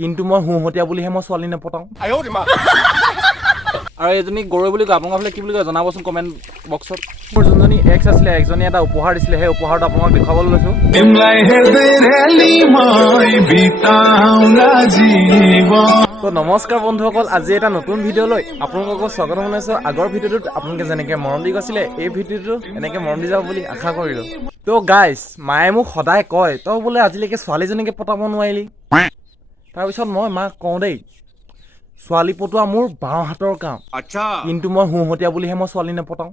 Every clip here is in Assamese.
কিন্তু মই হুহতীয়া বুলিহে মই ছোৱালী নপতাওঁ আৰু এজনী গৰৈ বুলি কয় আপোনালোকৰ ফালে কি বুলি কয় জনাবচোন কমেণ্ট বক্সত মোৰ যোনজনী এক্স আছিলে একজনী এটা উপহাৰ দিছিলে সেই উপহাৰটো আপোনালোকক দেখুৱাবলৈ লৈছোঁ তো নমস্কাৰ বন্ধুসকল আজি এটা নতুন ভিডিঅ' লৈ আপোনালোকক স্বাগতম জনাইছোঁ আগৰ ভিডিঅ'টোত আপোনালোকে যেনেকৈ মৰম দি গৈছিলে এই ভিডিঅ'টো এনেকৈ মৰম দি যাব বুলি আশা কৰিলোঁ তো গাইজ মায়ে মোক সদায় কয় তই বোলে আজিলৈকে ছোৱালীজনীকে পতাব নোৱাৰিলি তাৰপিছত মই মাক কওঁ দেই ছোৱালী পটোৱা মোৰ বাওঁ হাতৰ কাম কিন্তু মই হুহতীয়া বুলিহে মই ছোৱালী নপতাওঁ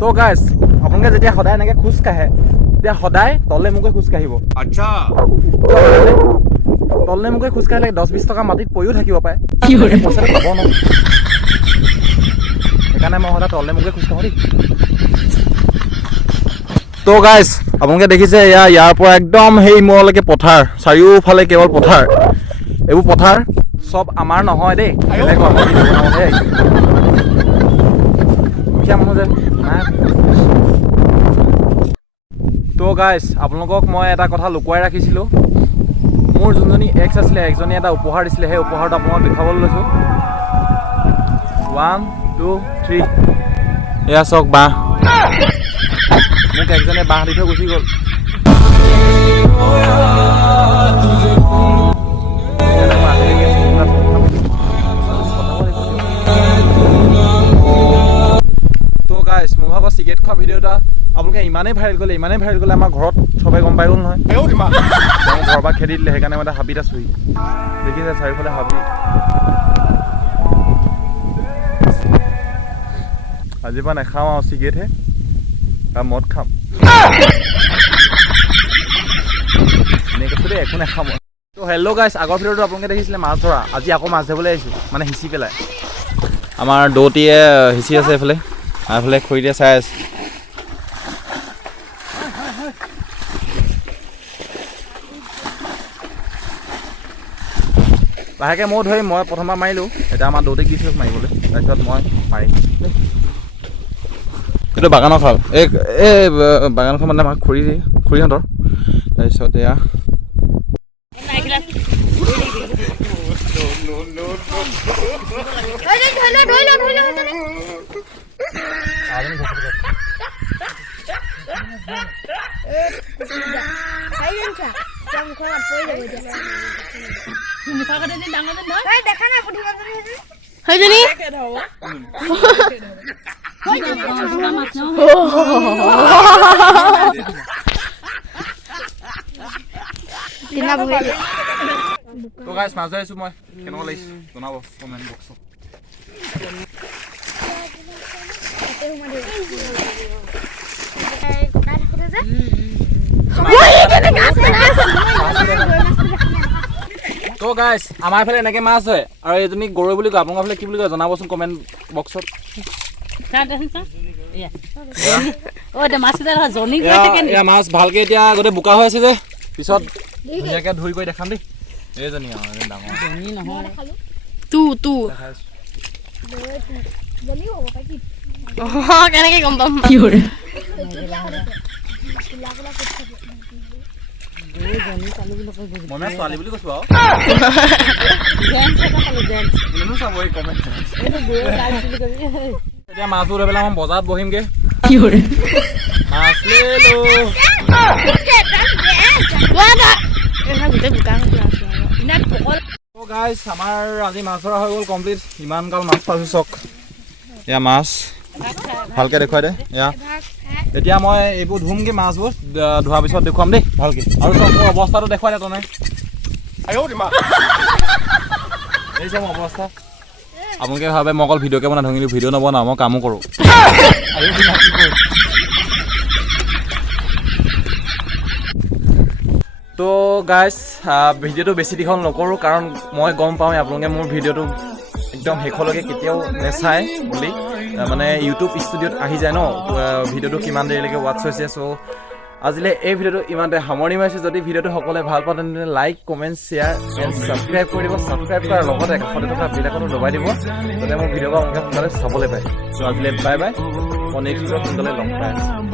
তো গাইজ আপোনালোকে যেতিয়া সদায় এনেকৈ খোজ কাঢ়ে তেতিয়া সদায় তললে মুখে খোজ কাঢ়িব তললে মুখে খোজ কাঢ়িলে 10-20 টকা মাটিত পৰিও থাকিব পাৰে পইচাটো পাব ন সেইকাৰণে মই সদায় তললে মুখে খোজ কাঢ়োঁ দেই তো গাইজ আপোনালোকে দেখিছে ইয়াৰ পৰা একদম সেই মূৰলৈকে পথাৰ চাৰিওফালে কেৱল পথাৰ এইবোৰ পথাৰ চব আমাৰ নহয় দেই মানুহ যে তো গাইজ আপোনালোকক মই এটা কথা লুকুৱাই ৰাখিছিলোঁ মোৰ যোনজনী এক্স আছিলে একজনী এটা উপহাৰ দিছিলে সেই উপহাৰটো আপোনালোকক দেখুৱাবলৈ লৈছোঁ 1 2 3 এয়া চাওক বাঁহ মোক একজনে বাঁহ দি থৈ গুচি গ'ল তো গাইজ মোৰ ভাগৰ চিগাৰেট খোৱা ভিডিঅ' এটা আপোনালোকে ইমানেই ভাইৰেল গ'লে আমাৰ ঘৰত চবে গম পাই গ'ল নহয় ঘৰৰ পৰা খেদি দিলে সেইকাৰণে মই এটা হাবিত আছোহি দেখিছে চাৰিওফালে হাবি আজিৰ পৰা নাখাওঁ আৰু চিগাৰেটহে আৰু মদ খাম এনেই কৈছোঁ দেই একো নাখাম তো হেল্ল' গাইজ আগৰ ভিডিঅ'টো আপোনালোকে দেখিছিলে মাছ ধৰা আজি আকৌ মাছ ধৰিবলৈ আহিছোঁ মানে সিঁচি পেলাই আমাৰ দৌতিয়ে সিঁচি আছে এইফালে আৰু এইফালে খৰিতে চাই আছে লাহেকৈ ময়ো ধৰিম মই প্ৰথমবাৰ মাৰিলোঁ এতিয়া আমাৰ দৌতিক দিছোঁ মাৰিবলৈ তাৰপিছত মই মাৰিম এইটো বাগানৰ খাল এই বাগানখন মানে আমাক খুৰীহঁতৰ তাৰপিছত এয়া তো গাইজ মাছ ধৰি আছোঁ মই কেনেকুৱা লাগিছে জনাব কমেণ্ট বক্সত তো গাইজ আমাৰ এইফালে এনেকৈ মাছ হয় আৰু এজনী গৰৈ বুলি কয় আপোনালোকৰ ফালে কি বুলি কয় জনাবচোন কমেণ্ট বক্সত মাছ ভালকে এতিয়া গোটেই বোকা হৈ আছে যে পিছত ধুনীয়াকে ধুই কৰি দেখাম দেই এইজনী ডাঙৰ কেনেকে গম পাম মই ছোৱালী বুলি কৈছো এতিয়া মাছ ধৰি পেলাই মই বজাৰত বহিমগে গাইজ আমাৰ আজি মাছ ধৰা হৈ গ'ল কমপ্লিট ইমান গাল মাছ পাইছোঁ চক এয়া মাছ ভালকৈ দেখুৱাই দে এয়া এতিয়া মই এইবোৰ ধুমগৈ মাছবোৰ ধোৱাৰ পিছত দেখুৱাম দেই ভালকৈ আৰু চব মোৰ অৱস্থাটো দেখুৱাই দে তনে এই যে মোৰ অৱস্থা আপোনালোকে ভাবে মই অকল ভিডিঅ'কে বনাই ধৰিলোঁ ভিডিঅ' নবনাওঁ মই কামো কৰোঁ তো গাইজ ভিডিঅ'টো বেছি দীঘল নকৰোঁ কাৰণ মই গম পাওঁ আপোনালোকে মোৰ ভিডিঅ'টো একদম শেষলৈকে কেতিয়াও নেচায় বুলি মানে ইউটিউব ষ্টুডিঅ'ত আহি যায় ন ভিডিঅ'টো কিমান দেৰিলৈকে ৱাটছ হৈছে চ' আজিলৈ এই ভিডিঅ'টো ইমানতে সামৰণি মাৰিছোঁ যদি ভিডিঅ'টো সকলোৱে ভাল পায় তেন্তে like comment share and subscribe কৰি দিব ছাবস্ক্ৰাইব কৰাৰ লগতে কাষতে থকা বেলআইকনটো দবাই দিব যাতে মোৰ ভিডিঅ'বোৰ আপোনালোকে সোনকালে চাবলৈ পায় চ' আজিলৈ বাই বাই মই নেক্সট ভিডিঅ'ত সোনকালে লগ পাই আছোঁ